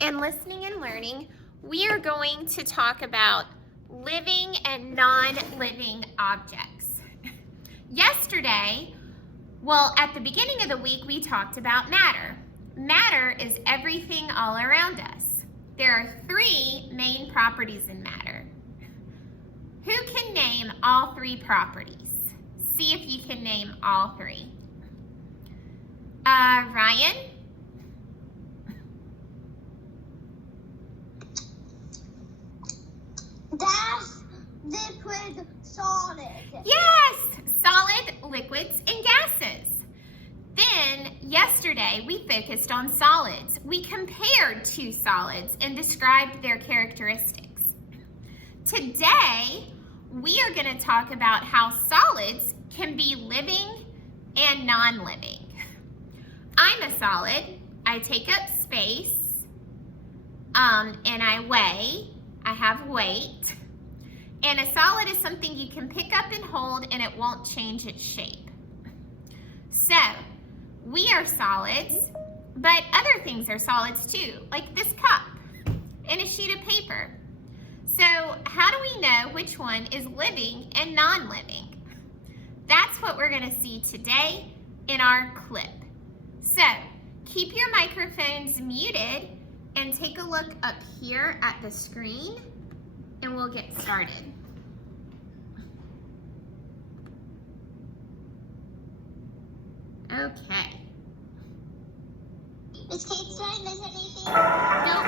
In listening and learning, we are going to talk about living and non-living objects. Yesterday, at the beginning of the week, we talked about matter. Matter is everything all around us. There are three main properties in matter. Who can name all three properties? See if you can name all three. Ryan? Gas, liquid, solid. Yes, solid, liquids, and gases. Then, yesterday, we focused on solids. We compared two solids and described their characteristics. Today, we are going to talk about how solids can be living and non-living. I'm a solid. I take up space, and I weigh. I have weight. And a solid is something you can pick up and hold and it won't change its shape. So, we are solids, but other things are solids too, like this cup and a sheet of paper. So, how do we know which one is living and non-living? That's what we're going to see today in our clip. So, keep your microphones muted and take a look up here at the screen and we'll get started. Okay. Is Kate trying to miss anything? Nope.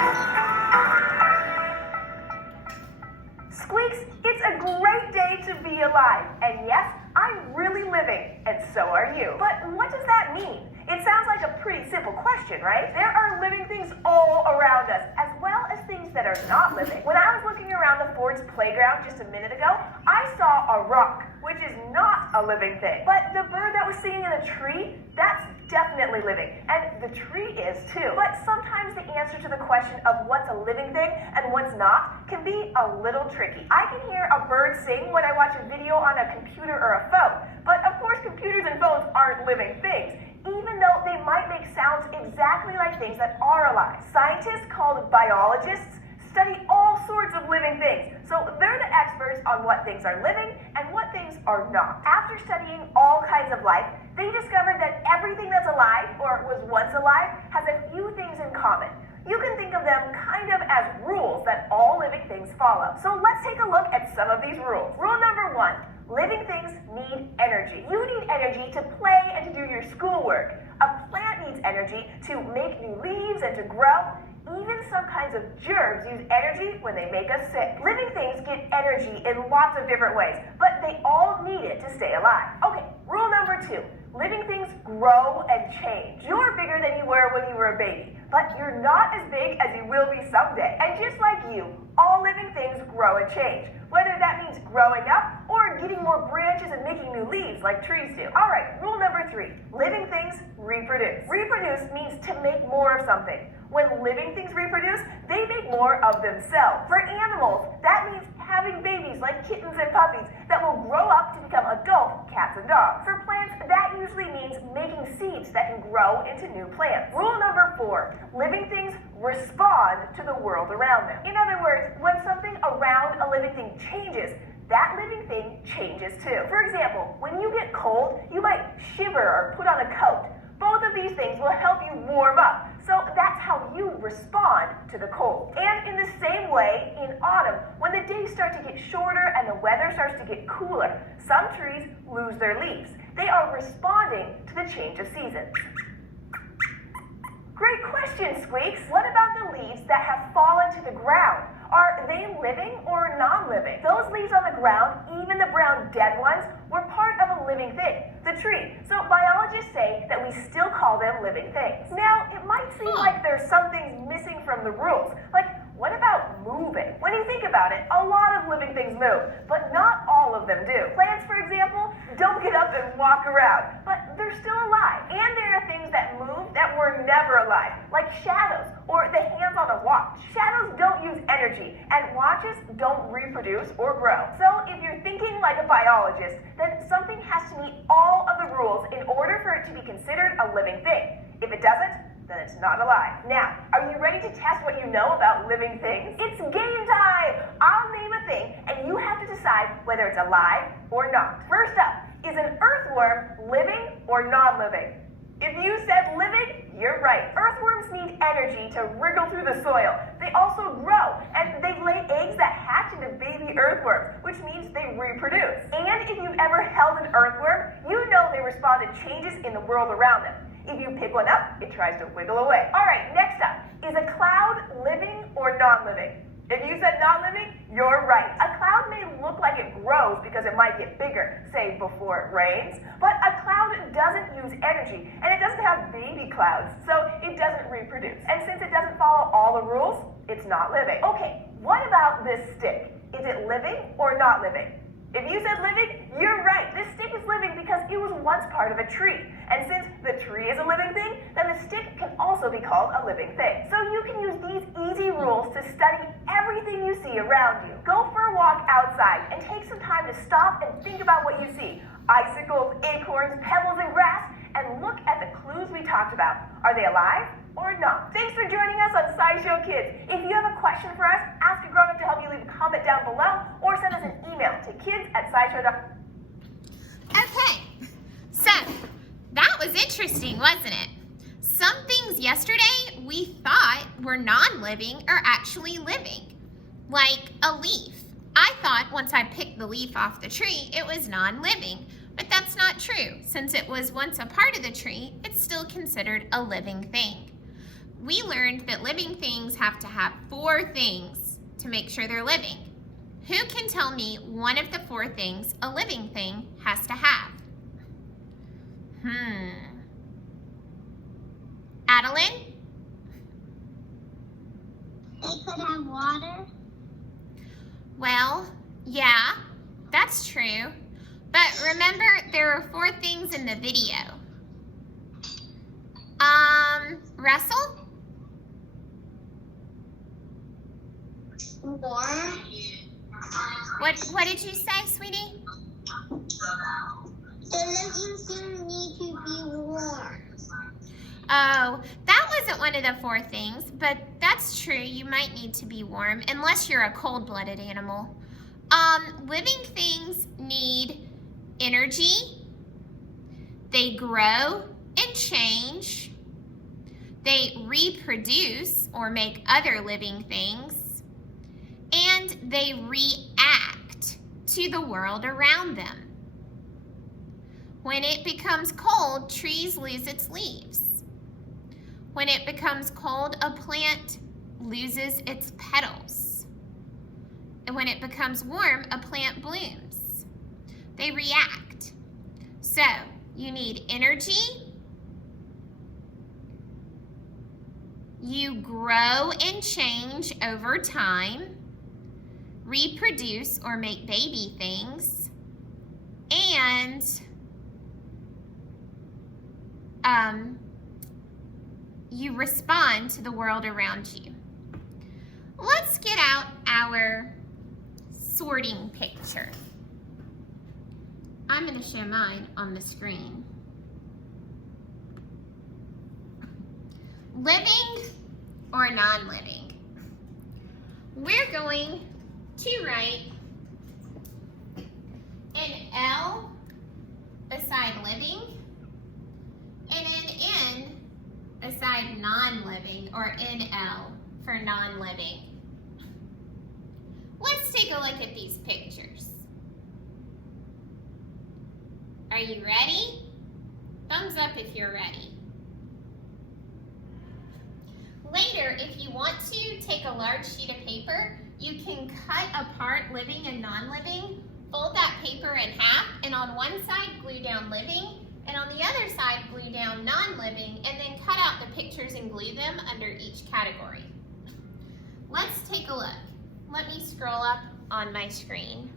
Squeaks, it's a great day to be alive. And yes, I'm really living, and so are you. But what does that mean? It sounds like a pretty simple question, right? There are living things all around us, as well as things that are not living. When I was looking around the Ford's playground just a minute ago, I saw a rock, which is not a living thing. But the bird that was singing in the tree, that's definitely living. And the tree is too. But sometimes the answer to the question of what's a living thing and what's not can be a little tricky. I can hear a bird sing when I watch a video on a computer or a phone. But of course, computers and phones aren't living things, even though they might make sounds exactly like things that are alive. Scientists called biologists study all sorts of living things, so they're the experts on what things are living and what things are not. After studying all kinds of life, they discovered that everything that's alive, or was once alive, has a few things in common. You can think of them kind of as rules that all living things follow. So let's take a look at some of these rules. Rule number 1, living things need energy. You need energy to play and to do your schoolwork. A plant needs energy to make new leaves and to grow. Even some kinds of germs use energy when they make us sick. Living things get energy in lots of different ways, but they all need it to stay alive. Okay, rule number 2. Living things grow and change. You're bigger than you were when you were a baby, but you're not as big as you will be someday. And just like you, all living things grow and change, whether that means growing up or getting more branches and making new leaves like trees do. All right, rule number 3. Living things reproduce. Reproduce means to make more of something. When living things reproduce, they make more of themselves. For animals, that means having babies like kittens and puppies that will grow up to become adult cats and dogs. For plants, that usually means making seeds that can grow into new plants. Rule number 4, living things respond to the world around them. In other words, when something around a living thing changes, that living thing changes too. For example, when you get cold, you might shiver or put on a coat. Both of these things will help you warm up. So that's how you respond to the cold. And in the same way, in autumn, when the days start to get shorter and the weather starts to get cooler, some trees lose their leaves. They are responding to the change of seasons. Great question, Squeaks. What about the leaves that have fallen to the ground? Are they living or non-living? Those leaves on the ground, even the brown dead ones, were part of a living thing, the tree. So biologists say that we still call them living things. Now, it might seem like there's some things missing from the rules. Like, what about moving? When you think about it, a lot of living things move, but not all of them do. Plants, for example, don't get up and walk around, but they're still alive. And there are things that move that were never alive, like shadows or the hands on a watch. Shadows don't use energy, and watches don't reproduce or grow. So if you're thinking like a biologist, then something has to meet all of the rules in order for it to be considered a living thing. If it doesn't, then it's not alive. Now, are you ready to test what you know about living things? It's game time! I'll name a thing, and you have to decide whether it's alive or not. First up, is an earthworm living or non-living? If you said living, you're right. Earthworms need energy to wriggle through the soil. They also grow, and they lay eggs that hatch into baby earthworms, which means they reproduce. And if you've ever held an earthworm, you know they respond to changes in the world around them. If you pick one up, it tries to wiggle away. All right, next up, is a cloud living or non-living? If you said non-living, you're right. A cloud may look like it grows because it might get bigger, say before it rains, but a cloud doesn't use energy, and it doesn't have baby clouds, so it doesn't reproduce. And since it doesn't follow all the rules, it's not living. Okay, what about this stick? Is it living or not living? If you said living, you're right. This stick is living because it was once part of a tree. And since the tree is a living thing, then the stick can also be called a living thing. So you can use these easy rules to study everything you see around you. Go for a walk outside and take some time to stop and think about what you see. Icicles, acorns, pebbles, and grass, and look at the clues we talked about. Are they alive or not? Thanks for joining us on SciShow Kids. If you have a question for us, ask a grown-up to help you. Leave a comment down below or send us an email to kids@scishow.com. Okay, so that was interesting, wasn't it? Some things yesterday we thought were non-living are actually living, like a leaf. I thought once I picked the leaf off the tree, it was non-living, but that's not true. Since it was once a part of the tree, it's still considered a living thing. We learned that living things have to have 4 things to make sure they're living. Who can tell me one of the 4 things a living thing has to have? Adeline? They could have water. Well, yeah, that's true. But remember, there are 4 things in the video. Russell? Warm. What did you say, sweetie? The living things need to be warm. Oh, that wasn't one of the 4 things, but that's true. You might need to be warm, unless you're a cold-blooded animal. Living things need energy. They grow and change. They reproduce or make other living things. And they react to the world around them. When it becomes cold, trees lose its leaves. When it becomes cold, a plant loses its petals. And when it becomes warm, a plant blooms. They react. So, you need energy. You grow and change over time. Reproduce or make baby things. And you respond to the world around you. Let's get out our sorting picture. I'm going to show mine on the screen. Living or non-living? We're going to write an L beside living and an N beside non-living, or NL for non-living. Let's take a look at these pictures. Are you ready? Thumbs up if you're ready. Later, if you want to take a large sheet of paper, you can cut apart living and non-living, fold that paper in half, and on one side glue down living, and on the other side glue down non-living, and then cut out the pictures and glue them under each category. Let's take a look. Let me scroll up on my screen.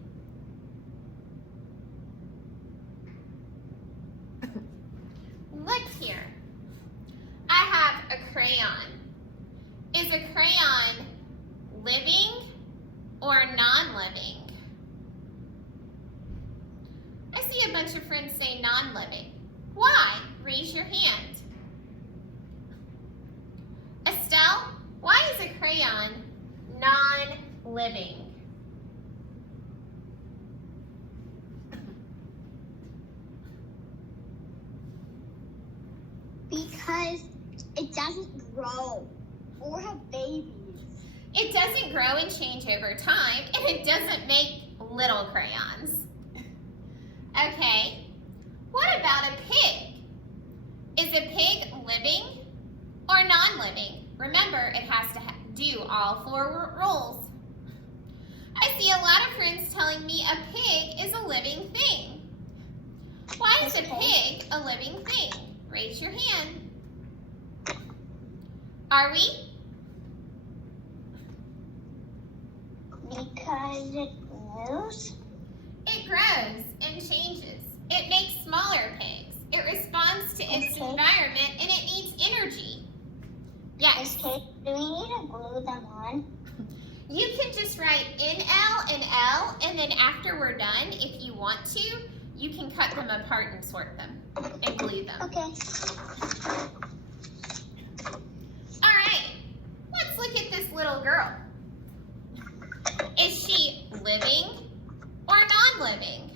Look here. I have a crayon. Is a crayon living or non-living? I see a bunch of friends say non-living. Why? Raise your hand. Estelle, why is a crayon non-living? Because it doesn't grow or have babies. It doesn't grow and change over time, and it doesn't make little crayons. Okay, what about a pig? Is a pig living or non-living? Remember, it has to do all 4 rules. I see a lot of friends telling me a pig is a living thing. Why is a pig a living thing? Raise your hand. Are we? Because it grows. It grows and changes. It makes smaller pigs. It responds to its Okay. environment and it needs energy. Yes. Okay, do we need to glue them on? You can just write NL and L, and then after we're done, if you want to, you can cut them apart and sort them and glue them. Okay. All right, let's look at this little girl. Is she living or non-living?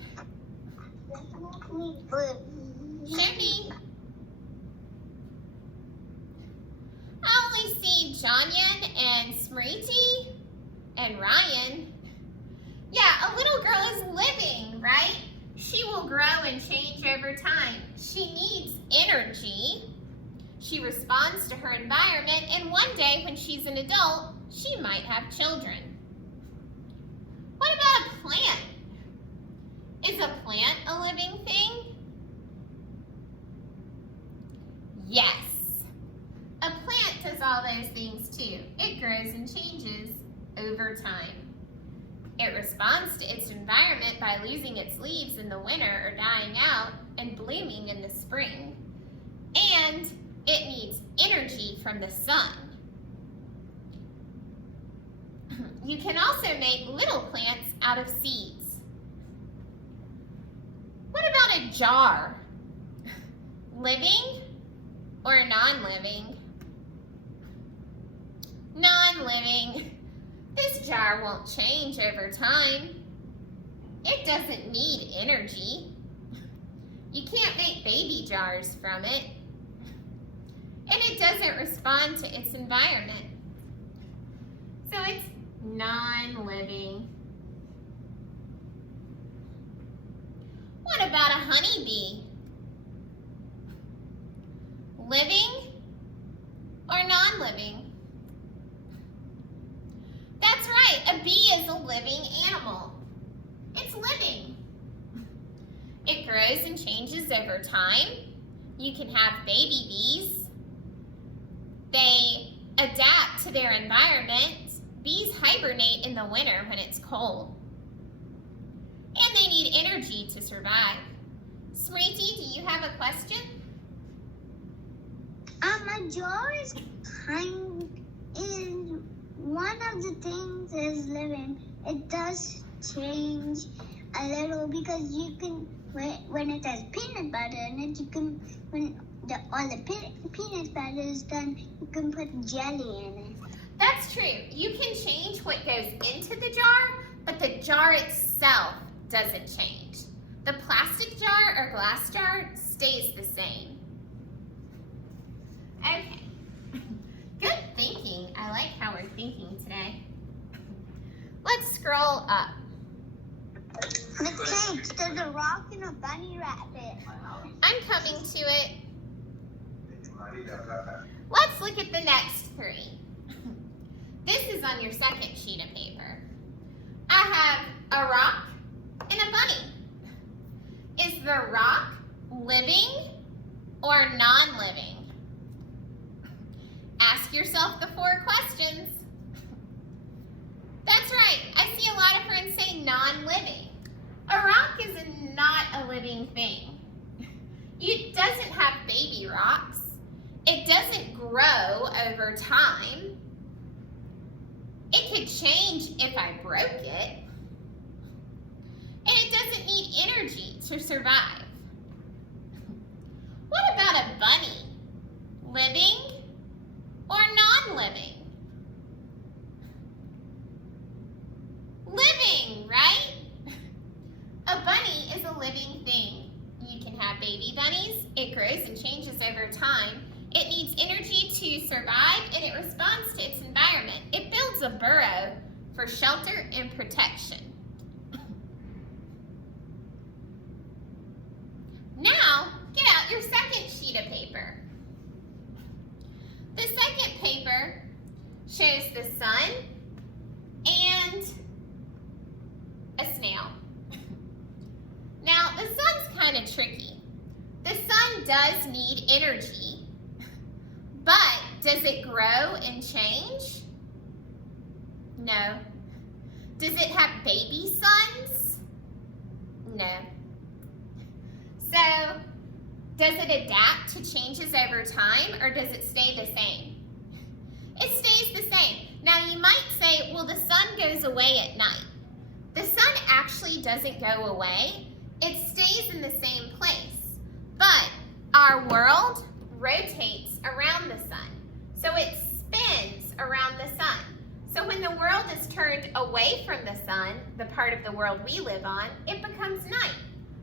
Definitely blue. Show me. I only see Jonyan and Smriti and Ryan. Yeah, a little girl is living, right? She will grow and change over time. She needs energy. She responds to her environment, and one day when she's an adult, she might have children. What about a plant? Is a plant a living thing? Yes. A plant does all those things too. It grows and changes over time. It responds to its environment by losing its leaves in the winter or dying out and blooming in the spring. And it needs energy from the sun. You can also make little plants out of seeds. What about a jar? Living or non-living? Non-living. This jar won't change over time. It doesn't need energy. You can't make baby jars from it. And it doesn't respond to its environment. So it's non-living. What about a honeybee? Living or non-living? That's right, a bee is a living animal. It's living. It grows and changes over time. You can have baby bees. They adapt to their environment. Bees hibernate in the winter when it's cold. And they need energy to survive. Smriti, do you have a question? A jar is one of the things is living. It does change a little because you can when it has peanut butter in it, you can all the peanut butter is done, you can put jelly in it. That's true. You can change what goes into the jar, but the jar itself doesn't change. The plastic jar or glass jar stays the same. Okay. Good thinking. I like how we're thinking today. Let's scroll up. Miss Kate, there's a rock and a bunny rabbit. I'm coming to it. Let's look at the next 3. This is on your second sheet of paper. I have a rock and a bunny. Is the rock living or non-living? Ask yourself the 4 questions. That's right. I see a lot of friends say non-living. A rock is not a living thing. It doesn't have baby rocks. It doesn't grow over time. It could change if I broke it. And it doesn't need energy to survive. What about a bunny? Living or non-living? Living, right? A bunny is a living thing. You can have baby bunnies. It grows and changes over time. It needs energy to survive, and it responds to its environment. It builds a burrow for shelter and protection. Now, get out your second sheet of paper. The second paper shows the sun and a snail. Now, the sun's kind of tricky. The sun does need energy, but does it grow and change? No. Does it have baby suns? No. So, does it adapt to changes over time, or does it stay the same? It stays the same. Now, you might say, well, the sun goes away at night. The sun actually doesn't go away. It stays in the same place. But our world rotates around the sun. So it spins around the sun. So when the world is turned away from the sun, the part of the world we live on, it becomes night.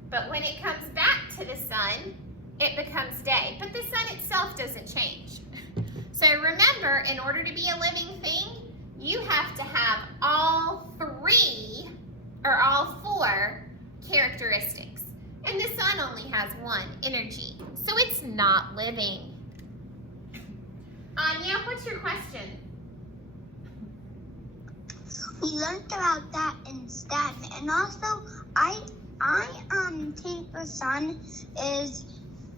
But when it comes back to the sun, it becomes day. But the sun itself doesn't change. So remember, in order to be a living thing, you have to have all four characteristics. And the sun only has one, energy. So it's not living. Anya, what's your question? We learned about that in STEM, and also I think the sun is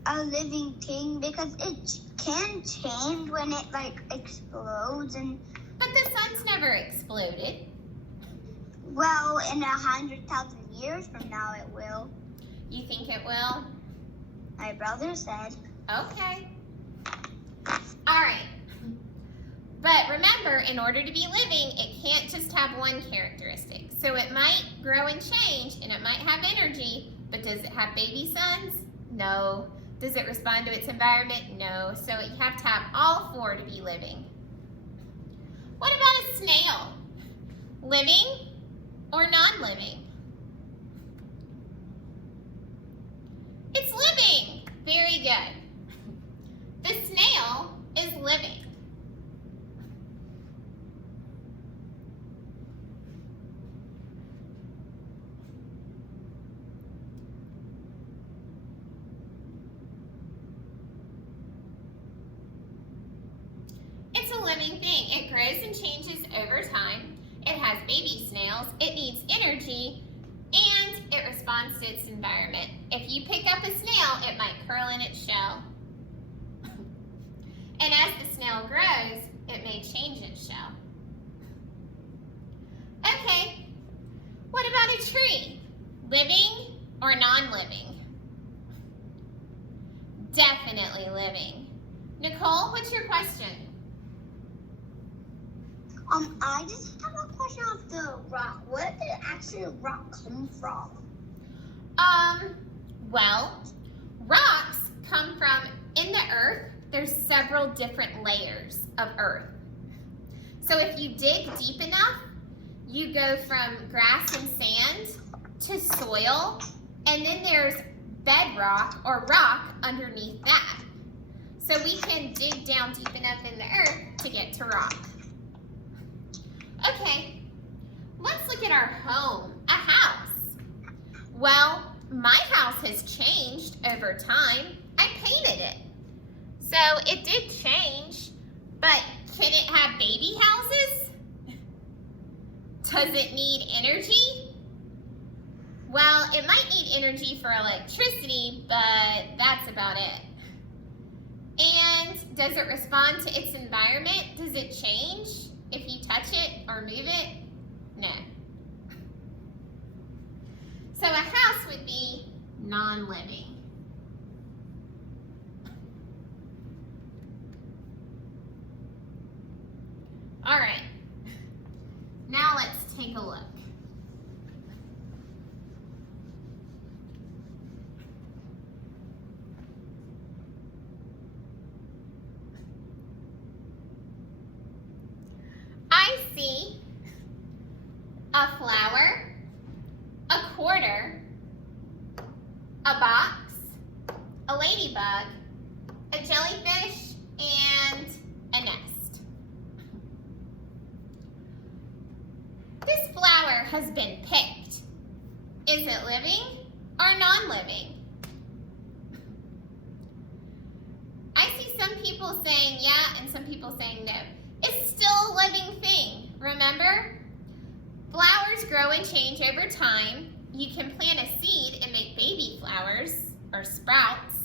a living thing because it can change when it explodes and. But the sun's never exploded. Well, in 100,000 years from now, it will. You think it will? My brother said. Okay. All right. But remember, in order to be living, it can't just have one characteristic. So it might grow and change, and it might have energy, but does it have baby suns? No. Does it respond to its environment? No. So you have to have all four to be living. What about a snail? Living or non-living? It's living. Very good. The snail is living. It's a living thing. It grows and changes over time. It has baby snails. It needs energy, and it responds to its environment. If you pick up a snail, it might curl in its shell. And as the snail grows, it may change its shell. Okay, what about a tree? Living or non-living? Definitely living. Nicole, what's your question? I just have a question of the rock. Where did actually rock come from? Well, rocks come from, in the earth, there's several different layers of earth. So if you dig deep enough, you go from grass and sand to soil, and then there's bedrock or rock underneath that. So we can dig down deep enough in the earth to get to rock. Okay, let's look at our home, a house. Well, my house has changed over time. I painted it. So it did change, but can it have baby houses? Does it need energy? Well, it might need energy for electricity, but that's about it. And does it respond to its environment? Does it change if you touch it or move it? No. So a house would be non-living. All right. Now let's take a look. see a flower, a quarter, a box, a ladybug, a jellyfish, and a nest. This flower has been picked. Is it living or non-living? I see some people saying yeah and some people saying no. It's still a living thing, remember? Flowers grow and change over time. You can plant a seed and make baby flowers or sprouts.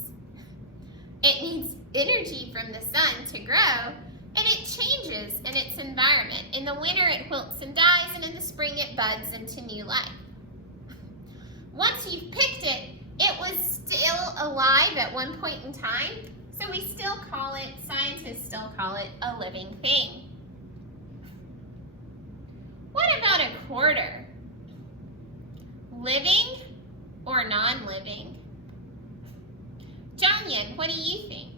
It needs energy from the sun to grow, and it changes in its environment. In the winter, it wilts and dies, and in the spring, it buds into new life. Once you've picked it, it was still alive at one point in time, so we still call it, scientists still call it, a living thing. What about a quarter? Living or non-living? Jonghyun, what do you think?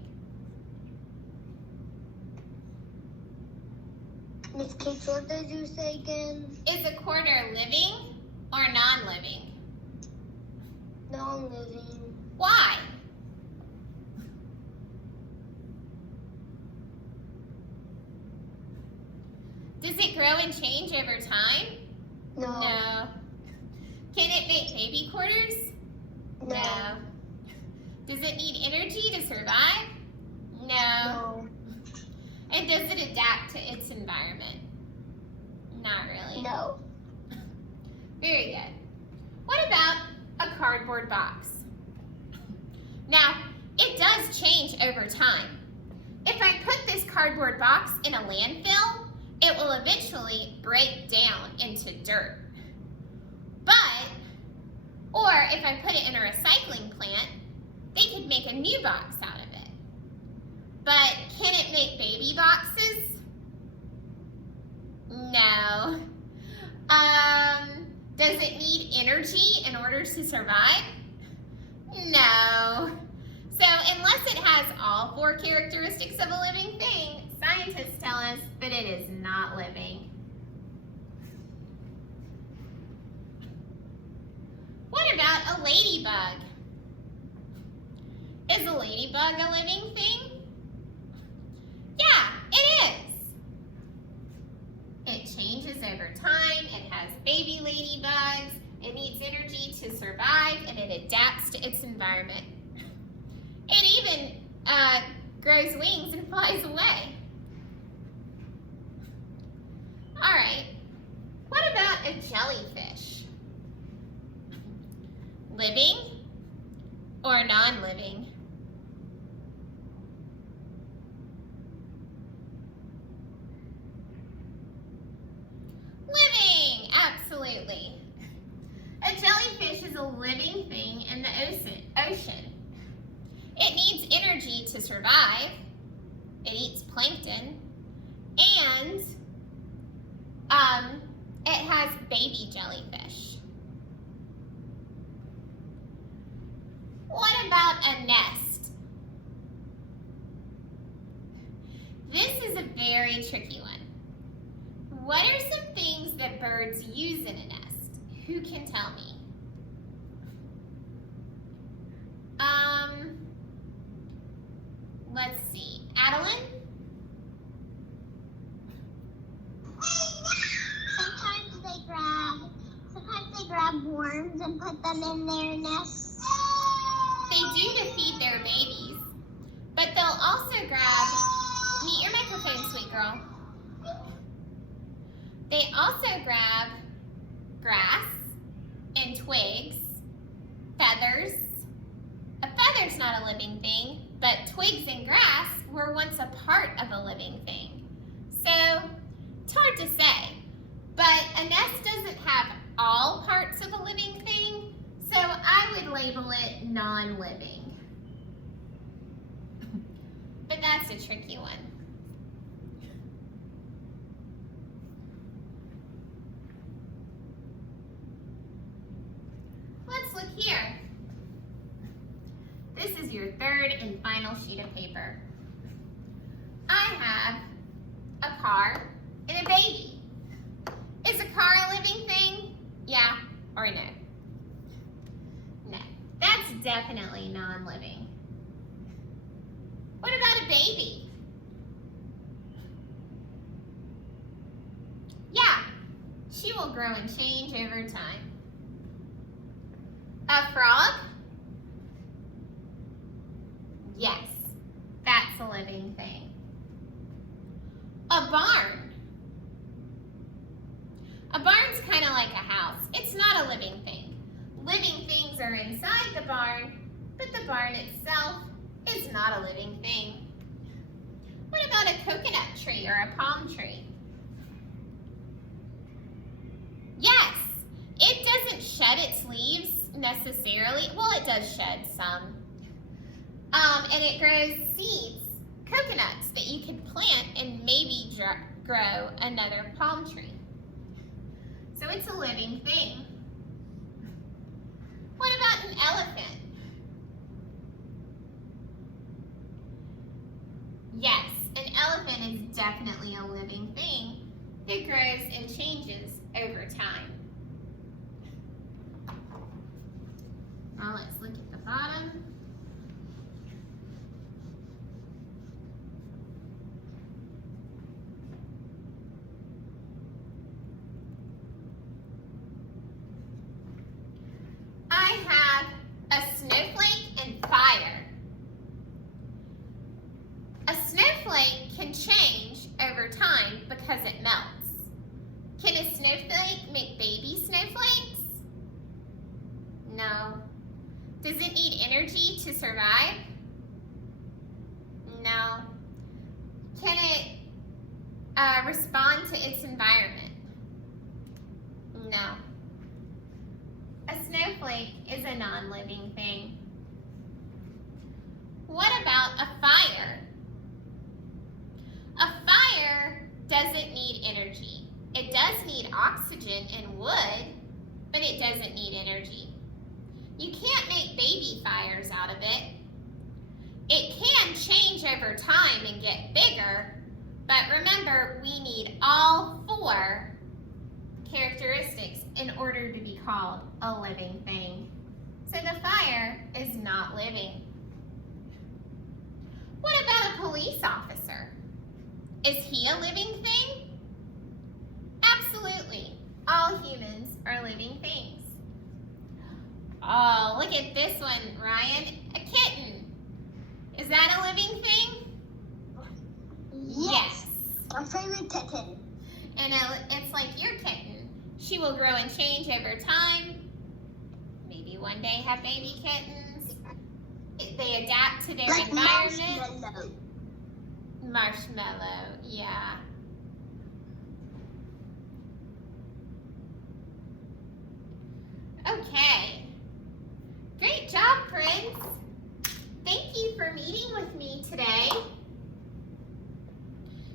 Miss Kate, what did you say again? Is a quarter living or non-living? Non-living. Why? Does it grow and change over time? No. Can it make baby quarters? No. Does it need energy to survive? No. And does it adapt to its environment? Not really. No. Very good. What about a cardboard box? Now, it does change over time. If I put this cardboard box in a landfill, it will eventually break down into dirt. Or if I put it in a recycling plant, they could make a new box out of it. But can it make baby boxes? No. Does it need energy in order to survive? No. So unless it has all four characteristics of a living thing, scientists tell us that it is not living. What about a ladybug? Is a ladybug a living thing? Yeah, it is. It changes over time. It has baby ladybugs. It needs energy to survive, and it adapts to its environment. It even grows wings and flies away. All right, what about a jellyfish? Living or non-living? Living, absolutely. A jellyfish is a living thing in the ocean. It needs energy to survive. It eats plankton, and it has baby jellyfish. What about a nest? This is a very tricky one. What are some things that birds use in a nest? Who can tell me? Let's see. Adeline? Sometimes they grab worms and put them in their nests. They do to feed their babies, but they'll also grab, meet your microphone, sweet girl. They also grab grass and twigs, feathers. A feather's not a living thing, but twigs and grass were once a part of a living thing. So it's hard to say, but a nest doesn't have all parts of a living thing, so I would label it non-living. But that's a tricky one. Let's look here. This is your third and final sheet of paper. I have a car and a baby. definitely non-living. What about a baby? Yeah, she will grow and change over time. A frog? Yes, that's a living thing. A barn? A barn's kind of like a house. It's not a living thing. Living things are inside the barn, but the barn itself is not a living thing. What about a coconut tree or a palm tree? Yes, it doesn't shed its leaves necessarily. Well, it does shed some. And it grows seeds, coconuts that you could plant and maybe grow another palm tree. So it's a living thing. What about an elephant? Yes, an elephant is definitely a living thing that grows and changes over time. Now let's look at the bottom. I have a snowflake and fire. A snowflake can change over time because it melts. Can a snowflake make baby snowflakes? No. Does it need energy to survive? No. Can it respond to its environment? No. A snowflake is a non-living thing. What about a fire? A fire doesn't need energy. It does need oxygen and wood, but it doesn't need energy. You can't make baby fires out of it. It can change over time and get bigger, but remember, we need all 4 characteristics in order to be called a living thing. So the fire is not living. What about a police officer? Is he a living thing? Absolutely. All humans are living things. Oh, look at this one, Ryan. A kitten. Is that a living thing? Yes. My favorite kitten. And it's like your kitten. She will grow and change over time. Maybe one day have baby kittens. They adapt to their Like environment. marshmallow. Marshmallow, yeah. Okay. Great job, Prince. Thank you for meeting with me today.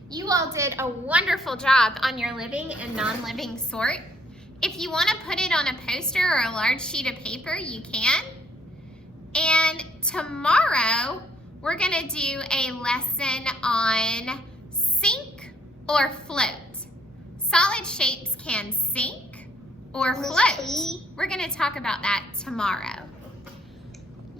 You all did a wonderful job on your living and non-living sort. If you want to put it on a poster or a large sheet of paper, you can. And tomorrow, we're going to do a lesson on sink or float. Solid shapes can sink or float. We're going to talk about that tomorrow.